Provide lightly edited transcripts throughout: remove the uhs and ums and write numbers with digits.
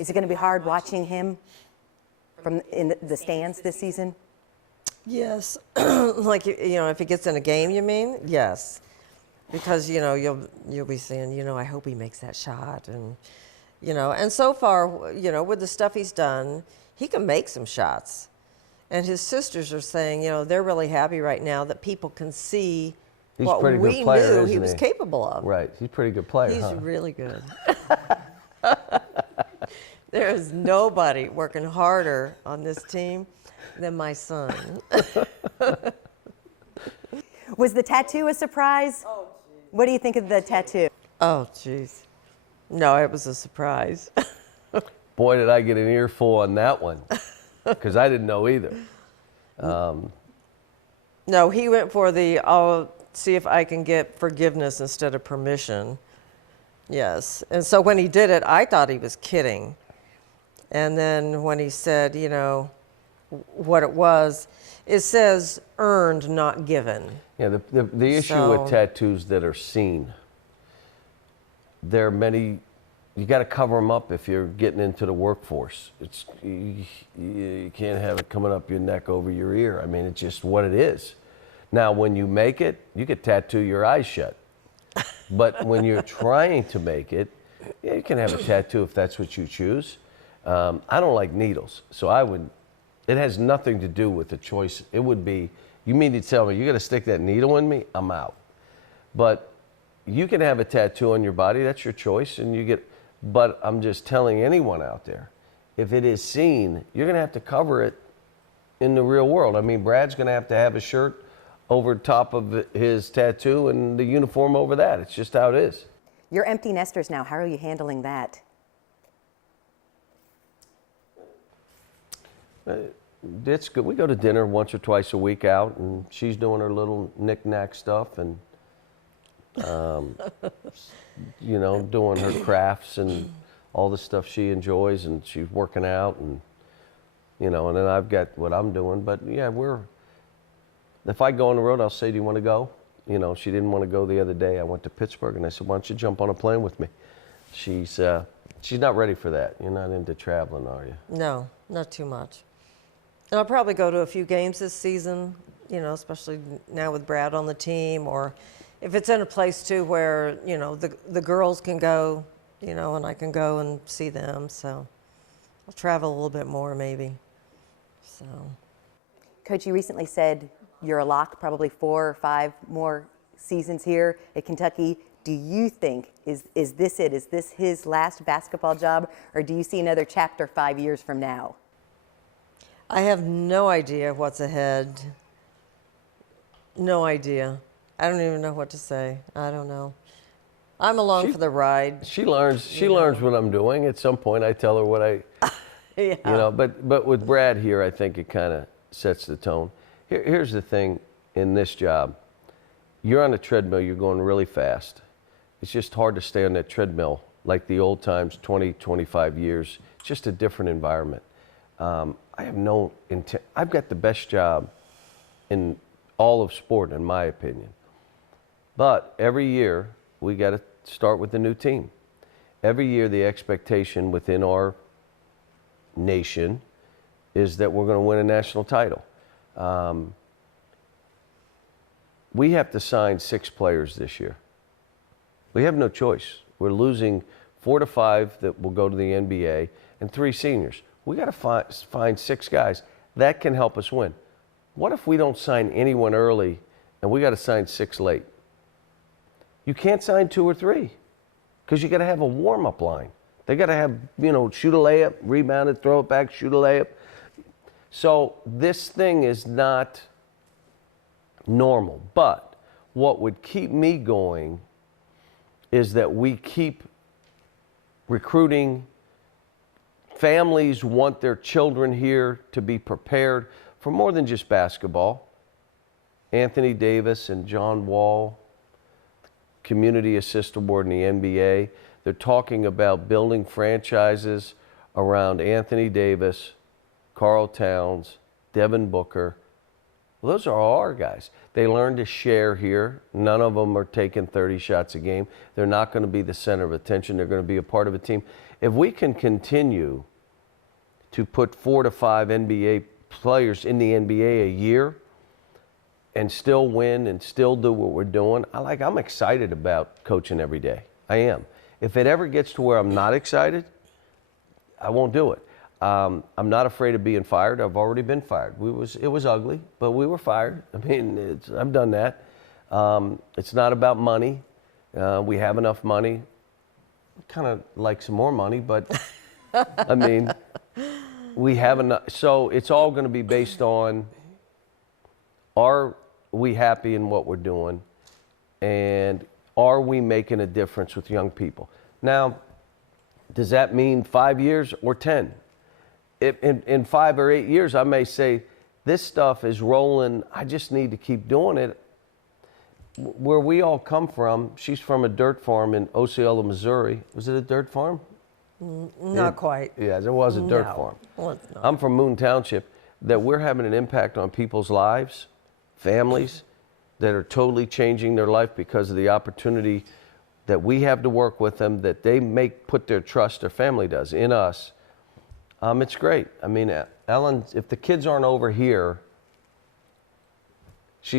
Is it going to be hard watching him from in the stands this season? Yes, like if he gets in a game, you mean? Yes, because you'll be saying, I hope he makes that shot, and and so far, with the stuff he's done, he can make some shots, and his sisters are saying, they're really happy right now that people can see what we knew he was capable of. Right, he's a pretty good player. He's really good. There is nobody working harder on this team than my son. Was the tattoo a surprise? Oh, geez. What do you think of the tattoo? Oh, jeez. No, it was a surprise. Boy, did I get an earful on that one, because I didn't know either. No, he went for I'll see if I can get forgiveness instead of permission. Yes. And so when he did it, I thought he was kidding. And then when he said, what it was, it says earned, not given. Yeah, the issue with tattoos that are seen, there are many, you got to cover them up if you're getting into the workforce. You can't have it coming up your neck over your ear. I mean, it's just what it is. Now, when you make it, you could tattoo your eyes shut. But when you're trying to make it, yeah, you can have a tattoo if that's what you choose. I don't like needles, so it has nothing to do with the choice. It would be, you mean to tell me you're going to stick that needle in me? I'm out. But you can have a tattoo on your body, that's your choice, and but I'm just telling anyone out there, if it is seen, you're going to have to cover it in the real world. I mean, Brad's going to have a shirt over top of his tattoo and the uniform over that. It's just how it is. You're empty nesters now. How are you handling that? It's good. We go to dinner once or twice a week out, and she's doing her little knick-knack stuff and, doing her crafts and all the stuff she enjoys, and she's working out, and, and then I've got what I'm doing. But, yeah, if I go on the road, I'll say, do you want to go? She didn't want to go the other day. I went to Pittsburgh, and I said, why don't you jump on a plane with me? She's not ready for that. You're not into traveling, are you? No, not too much. And I'll probably go to a few games this season, especially now with Brad on the team, or if it's in a place too where, the girls can go, and I can go and see them. So I'll travel a little bit more maybe. So. Coach, you recently said you're a lock, probably 4 or 5 more seasons here at Kentucky. Do you think, is this it? Is this his last basketball job, or do you see another chapter 5 years from now? I have no idea what's ahead. No idea. I don't even know what to say. I don't know. I'm along for the ride. She learns what I'm doing. At some point, I tell her what I, yeah. But with Brad here, I think it kind of sets the tone. Here's the thing in this job. You're on a treadmill, you're going really fast. It's just hard to stay on that treadmill like the old times, 20, 25 years. It's just a different environment. I have no intent. I've got the best job in all of sport, in my opinion. But every year, we got to start with a new team. Every year, the expectation within our nation is that we're going to win a national title. We have to sign 6 players this year. We have no choice. We're losing 4 to 5 that will go to the NBA and 3 seniors. We got to find 6 guys. That can help us win. What if we don't sign anyone early and we got to sign 6 late? You can't sign 2 or 3 because you got to have a warm-up line. They got to have, shoot a layup, rebound it, throw it back, shoot a layup. So this thing is not normal. But what would keep me going is that we keep recruiting. Families want their children here to be prepared for more than just basketball. Anthony Davis and John Wall, Community Assist Award in the NBA, they're talking about building franchises around Anthony Davis, Karl Towns, Devin Booker. Well, those are all our guys. They learn to share here. None of them are taking 30 shots a game. They're not going to be the center of attention. They're going to be a part of a team. if we can continue to put 4 to 5 NBA players in the NBA a year and still win and still do what we're doing, I'm excited about coaching every day. I am. If it ever gets to where I'm not excited, I won't do it. I'm not afraid of being fired. I've already been fired. It was ugly, but we were fired. I mean, I've done that. It's not about money. We have enough money. Kind of like some more money, but I mean, we have enough. So it's all going to be based on, are we happy in what we're doing, and are we making a difference with young people? Now, does that mean 5 years or 10? In 5 or 8 years, I may say, this stuff is rolling. I just need to keep doing it. Where we all come from, she's from a dirt farm in Osceola, Missouri. Was it a dirt farm? Not quite. Yeah, there was a dirt No. farm. Well, it's not. I'm from Moon Township, that we're having an impact on people's lives, families that are totally changing their life because of the opportunity that we have to work with them, that they put their trust, their family does, in us. It's great. I mean, Ellen, if the kids aren't over here,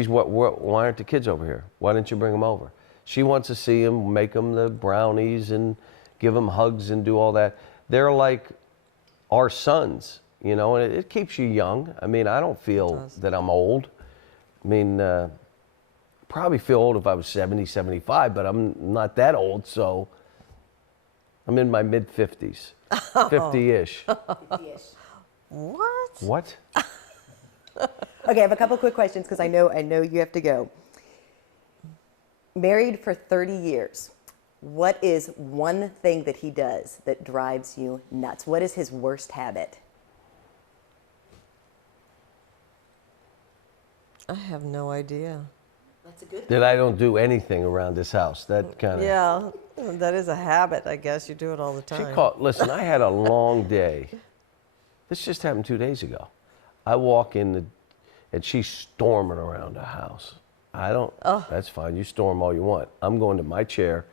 why aren't the kids over here? Why didn't you bring them over? She wants to see them, make them the brownies and give them hugs and do all that. They're like our sons, and it keeps you young. I mean, I don't feel that I'm old. I mean, probably feel old if I was 70, 75, but I'm not that old, so I'm in my mid-50s, 50-ish. What? What? Okay, I have a couple quick questions because I know you have to go. Married for 30 years. What is one thing that he does that drives you nuts? What is his worst habit? I have no idea. That's a good That I don't do anything around this house. That kind of. Yeah, that is a habit, I guess. You do it all the time. Listen, I had a long day. This just happened 2 days ago. I walk in and she's storming around the house. That's fine. You storm all you want. I'm going to my chair.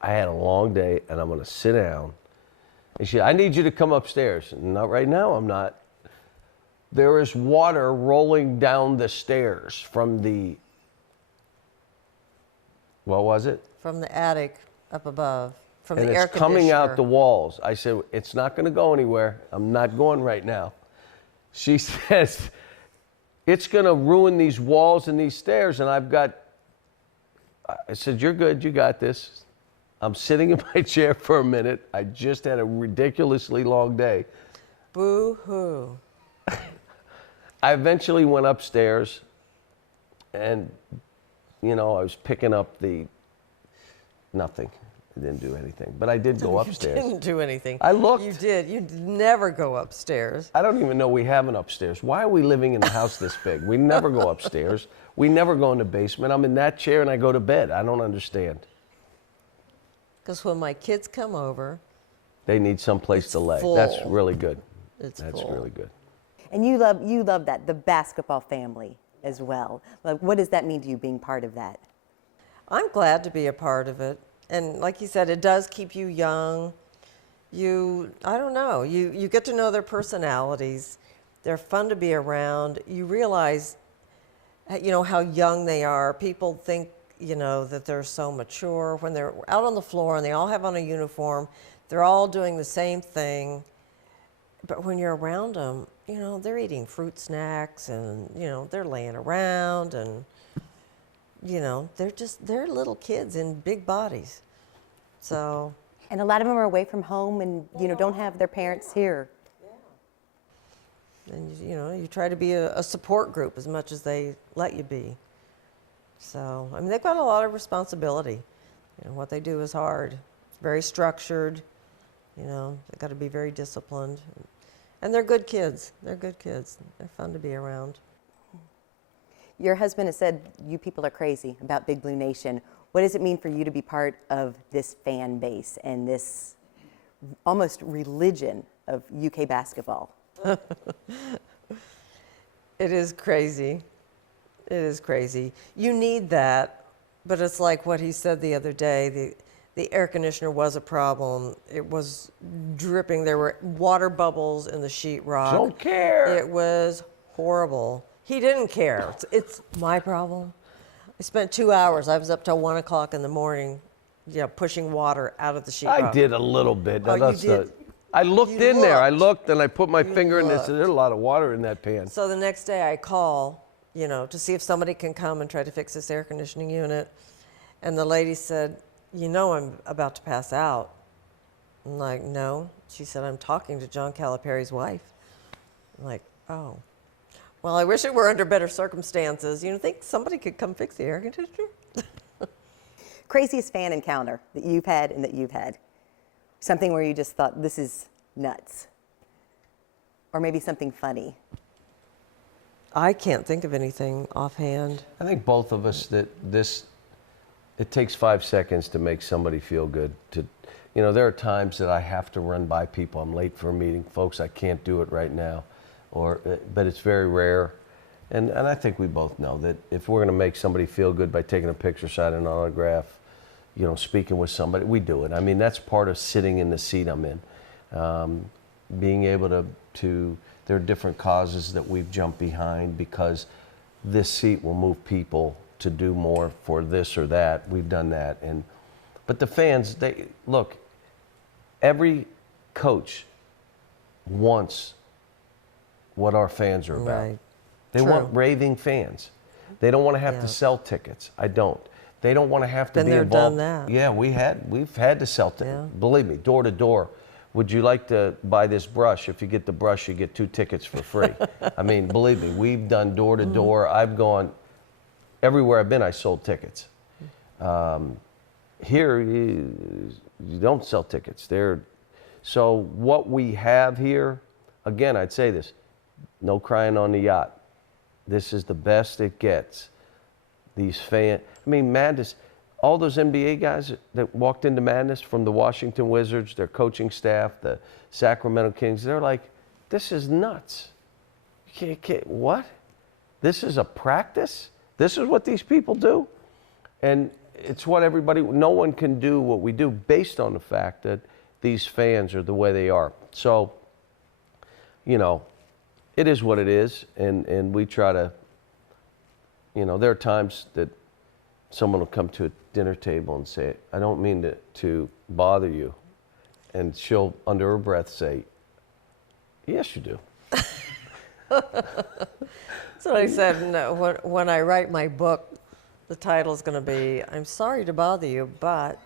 I had a long day and I'm going to sit down. And I need you to come upstairs. Not right now, I'm not. There is water rolling down the stairs from the, what was it? From the attic up above, from And the air it's coming out the conditioner. walls. I said, it's not going to go anywhere. I'm not going right now. She says, it's going to ruin these walls and these stairs. And I said, you're good. You got this. I'm sitting in my chair for a minute. I just had a ridiculously long day. Boo-hoo. I eventually went upstairs and, I was picking up nothing. I didn't do anything, but I did go upstairs. You didn't do anything. I looked. You did. You never go upstairs. I don't even know we have an upstairs. Why are we living in a house this big? We never go upstairs. We never go in the basement. I'm in that chair and I go to bed. I don't understand. Because when my kids come over, They need some place It's to lay. full. That's really good. It's That's full. really good. And you love that, the basketball family as well. Like, what does that mean to you, being part of that? I'm glad to be a part of it. And like you said, it does keep you young. I don't know, you get to know their personalities. They're fun to be around. You realize, how young they are. People think, that they're so mature. When they're out on the floor and they all have on a uniform, they're all doing the same thing. But when you're around them, they're eating fruit snacks and, they're laying around and, they're little kids in big bodies. So. And a lot of them are away from home and, don't have their parents here. And, you try to be a support group as much as they let you be. So, they've got a lot of responsibility. What they do is hard. It's very structured. They've got to be very disciplined. And they're good kids. They're good kids. They're fun to be around. Your husband has said you people are crazy about Big Blue Nation. What does it mean for you to be part of this fan base and this almost religion of UK basketball? It is crazy. It is crazy. You need that, but it's like what he said the other day. The the air conditioner was a problem. It was dripping. There were water bubbles in the sheetrock. Don't care. It was horrible. He didn't care. It's my problem. I spent 2 hours. I was up till 1 o'clock in the morning, pushing water out of the sheetrock. I did a little bit. Oh, you did? I looked You in there. I looked. looked and I put my finger in there. looked. There's a lot of water in that pan. So the next day I call, to see if somebody can come and try to fix this air conditioning unit. And the lady said, I'm about to pass out. I'm like, no. She said, I'm talking to John Calipari's wife. I'm like, oh. Well, I wish it were under better circumstances. Think somebody could come fix the air conditioner? Craziest fan encounter that you've had and that you've had? Something where you just thought, this is nuts. Or maybe something funny. I can't think of anything offhand. I think both of us it takes 5 seconds to make somebody feel good. There are times that I have to run by people. I'm late for a meeting. Folks, I can't do it right now. But it's very rare. And I think we both know that if we're going to make somebody feel good by taking a picture, signing an autograph, speaking with somebody, we do it. I mean, that's part of sitting in the seat I'm in. Being able to there are different causes that we've jumped behind because this seat will move people to do more for this or that. We've done that. But the fans, look, every coach wants what our fans are about. Right. They True. want raving fans. They don't want to have Yeah. to sell tickets. I don't. They don't want to have to Been be there, involved. done that. Yeah, we've had to sell tickets. Yeah. Believe me, door to door. Would you like to buy this brush? If you get the brush, you get 2 tickets for free. I mean, believe me, we've done door to door. I've gone everywhere I've been. I sold tickets. Here, you don't sell tickets. So what we have here, again, I'd say this: no crying on the yacht. This is the best it gets. These fans, Madness, all those NBA guys that walked into Madness from the Washington Wizards, their coaching staff, the Sacramento Kings, they're like, this is nuts. What? This is a practice? This is what these people do? And it's what no one can do what we do based on the fact that these fans are the way they are. So, it is what it is, and we try to, there are times that someone will come to a dinner table and say, I don't mean to bother you. And she'll, under her breath, say, yes, you do. So I said, no, when I write my book, the title's going to be, I'm sorry to bother you, but...